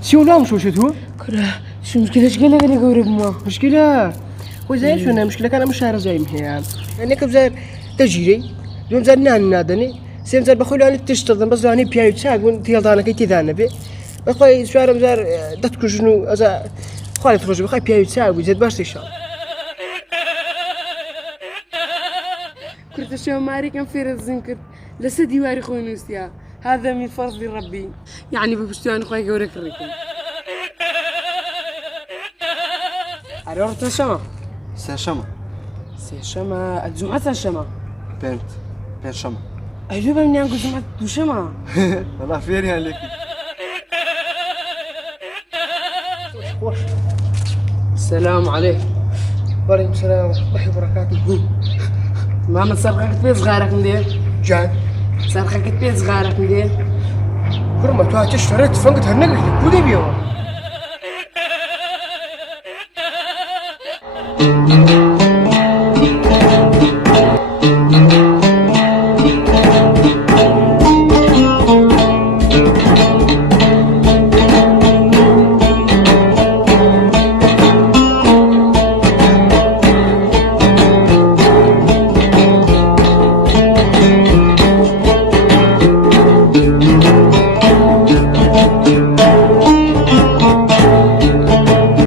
سيولا مش وشتو؟ كره شو مشكلة شكلها اللي قورب ما مشكلة وزي شو أنا مشكلة كان مش عارف زي مهيان يعني كبزار تجري يوم زار نادني سيم زار بخلو أنا تشتغل بس أنا بياي تساق وأنت يلدانا كي تذانا بي بخوي شو زار دتك شنو أذا خالد رجل بخوي بياي تساق وزيد باش تشتغل كرت شو ماري كان في رزنكر لسه ديواري خوي نوسيا هذا من فضل ربي يعني ببشتوان خوي قورك الركن عرفت الشما ساشما سيشما الجمعة سيشما بنت شما أجوبة من يانكو جمعة دوشما والله فيري عليك وش السلام عليكم وعليكم السلام ورحمة الله وبركاته ماما سرقك في صغارك ندير جان سرقك في صغارك ندير كرمة تو تشتريت فنقت هالنقل كودي بيوم